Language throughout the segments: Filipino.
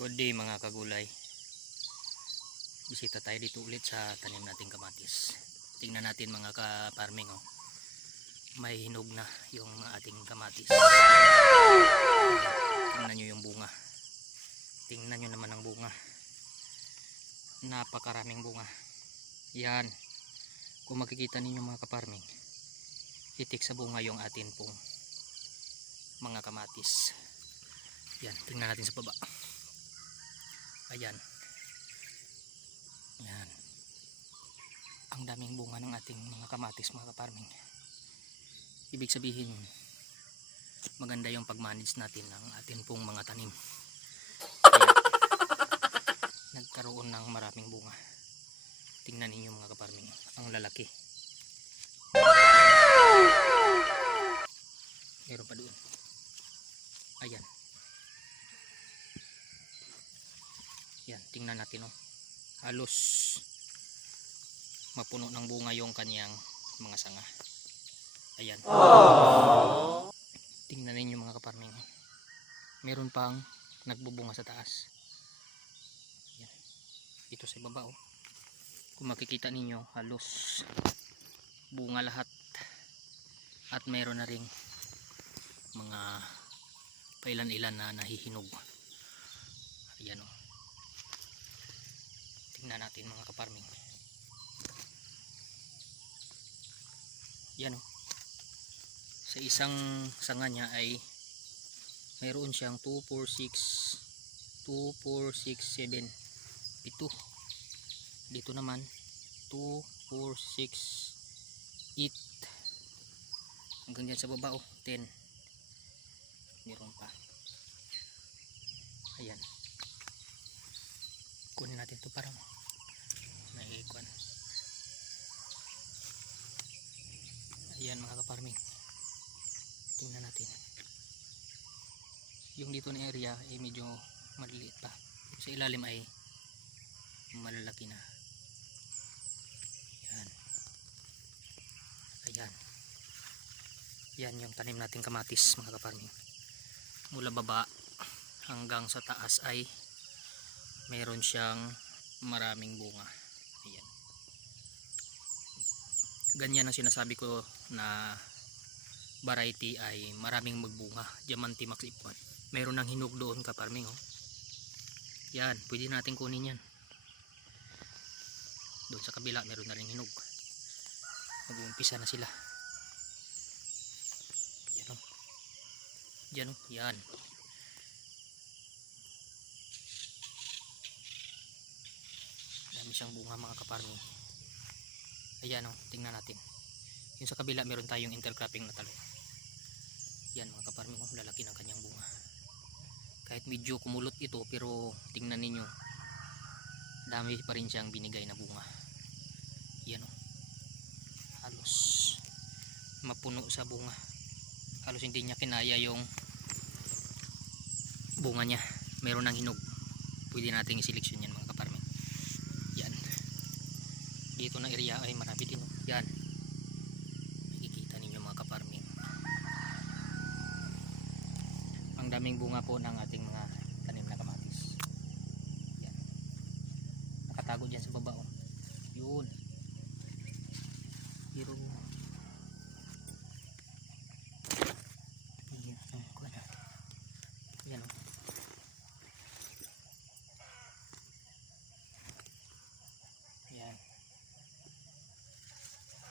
Good day mga kagulay. Bisita tayo dito ulit sa tanim nating kamatis. Tingnan natin mga ka-farming, oh. May hinog na yung ating kamatis. Tingnan nyo yung bunga. Tingnan nyo naman ang bunga. Napakaraming bunga. Yan. Kung makikita ninyo mga ka-farming, itik sa bunga yung atin pong mga kamatis. Yan, tingnan natin sa baba. Ayan. Yan. Ang daming bunga ng ating mga kamatis mga ka-farming. Ibig sabihin, maganda yung pag-manage natin ng ating pong mga tanim. Kaya, nagkaroon ng maraming bunga. Tingnan ninyo mga ka-farming, ang lalaki. Meron pa doon. Ayan. Yan, tingnan natin, oh. Halos mapuno ng bunga yung kanyang mga sanga. Ayan. Aww. Tingnan ninyo mga ka-farming. Meron pang nagbubunga sa taas. Ayan. Ito sa baba, oh. Kung makikita ninyo, halos bunga lahat. At meron na ring mga pailan-ilan na nahihinog. Ayan, oh. Tingnan natin mga ka-farming. Yan, oh. Sa isang sanga niya ay mayroon siyang 2, 4, 6 2, 4, 6, 7 7. Dito naman 2, 4, 6 8 hanggang dyan sa baba, oh, 10. Meron pa. Ayan. Kunin natin ito para naikuan. Ayan mga ka-farming. Tingnan natin. Yung dito na area ay medyo maliliit pa. Sa ilalim ay malalaki na. Ayan. Ayan. Yan yung tanim nating kamatis mga ka-farming. Mula baba hanggang sa taas ay meron siyang maraming bunga. Ayan. Ganyan ang sinasabi ko na variety ay maraming magbunga. Diamante Max Ipon. Meron ng hinog doon ka-farming, oh. Yan, pwede natin kunin yan. Doon sa kabila meron na rin hinog. Mag-uumpisa na sila. Yan, oh. Yan, oh. Yan. Dami siyang bunga mga ka-farming. Ayan, oh, tingnan natin. Yung sa kabila meron tayong intercropping na talong. Yan mga ka-farming, oh, lalaki ng kanyang bunga. Kahit medyo kumulot ito, pero tingnan ninyo, dami pa rin siyang binigay na bunga. Yan, oh. Halos mapuno sa bunga. Halos hindi niya kinaya yung bunga niya. Meron ng hinog. Pwede nating iseleksyon yan mga ka-farming. Dito na area ay marami din, oh. Yan, makikita ninyo mga ka-farming, ang daming bunga po ng ating mga tanim na kamatis. Yan, nakatago dyan sa baba, oh. Yun, pero yan, oh. Yan,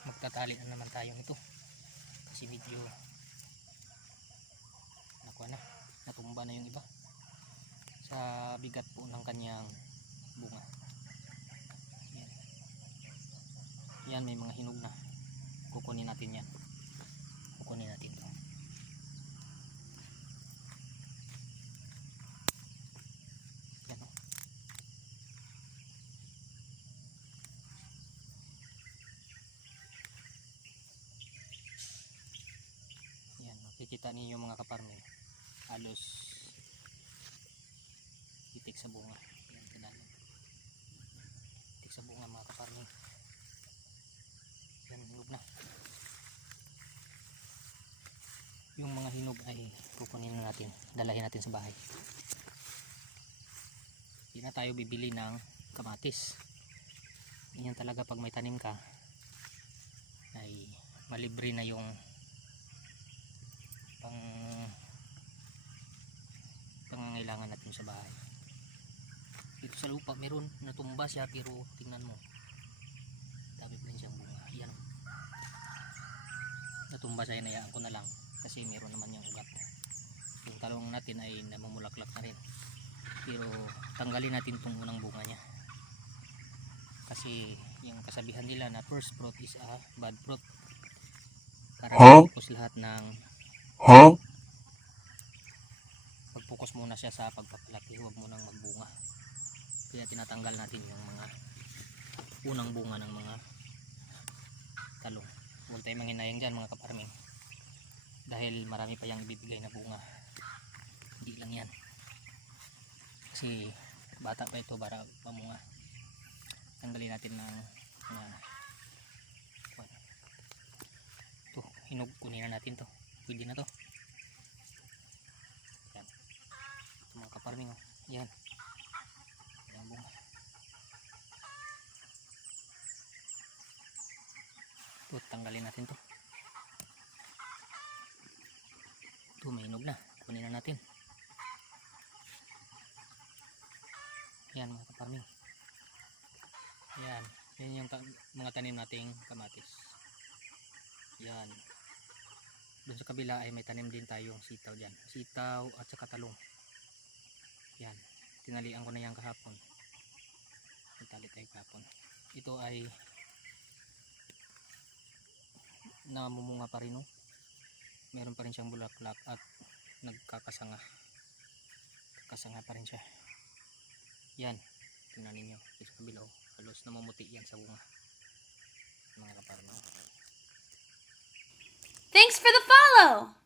magtatali na naman tayo nito kasi medyo natumba na yung iba sa bigat po ng kanyang bunga. Yan, yan, may mga hinog na. Kukunin natin yan. Kukunin natin ito. Yan, oh. Yan, makikita ninyo mga ka-farming, halos itik sa bunga. Yan, tinalim. Itik sa bunga mga ka-farming. Yan, hinog na. Yung mga hinog ay kukunin natin, dalahin natin sa bahay. Hindi na tayo bibili ng kamatis. Yan talaga, pag may tanim ka ay malibre na yung pangangailangan natin sa bahay. Dito sa lupa meron natumba siya, pero tingnan mo, dami pa rin siyang bunga. Yan, natumba siya, hinayaan ko na lang kasi meron naman yung ugat. Yung talong natin ay namumulaklak na rin, pero tanggalin natin tong unang bunga niya kasi yung kasabihan nila na first fruit is a bad fruit. Para focus lahat ng pag-focus muna siya sa pagpapalaki, huwag mo nang magbunga. Kaya tinatanggal natin yung mga unang bunga ng mga talong. Huwag tayong manghinayang dyan mga kaparming, dahil marami pa yung ibibigay na bunga. Hindi lang yan, kasi bata pa ito para pamunga. Tanggalin natin ng ito, hinog, kunin na natin to. Pwede na to. Yan, ito mga kaparming, oh. Yan, yan bunga. Ito, tanggalin natin to. Ito, may hinog na, kunin na natin. Yan mga kaparming. Yan, yan yung mga tanim nating kamatis. Yan. Doon sa kabila ay may tanim din tayong sitaw dyan. Sitaw at saka talong. Yan, tinalian ko na yan kahapon. Nagtali tayo kahapon. Ito ay namumunga pa rin, oh. Meron pa rin siyang bulaklak at nagkakasanga. Kasanga pa rin siya. Yan, tingnan ninyo sa kabila, oh. Halos namumuti yan sa bunga, mga kaparming. Thanks for the follow!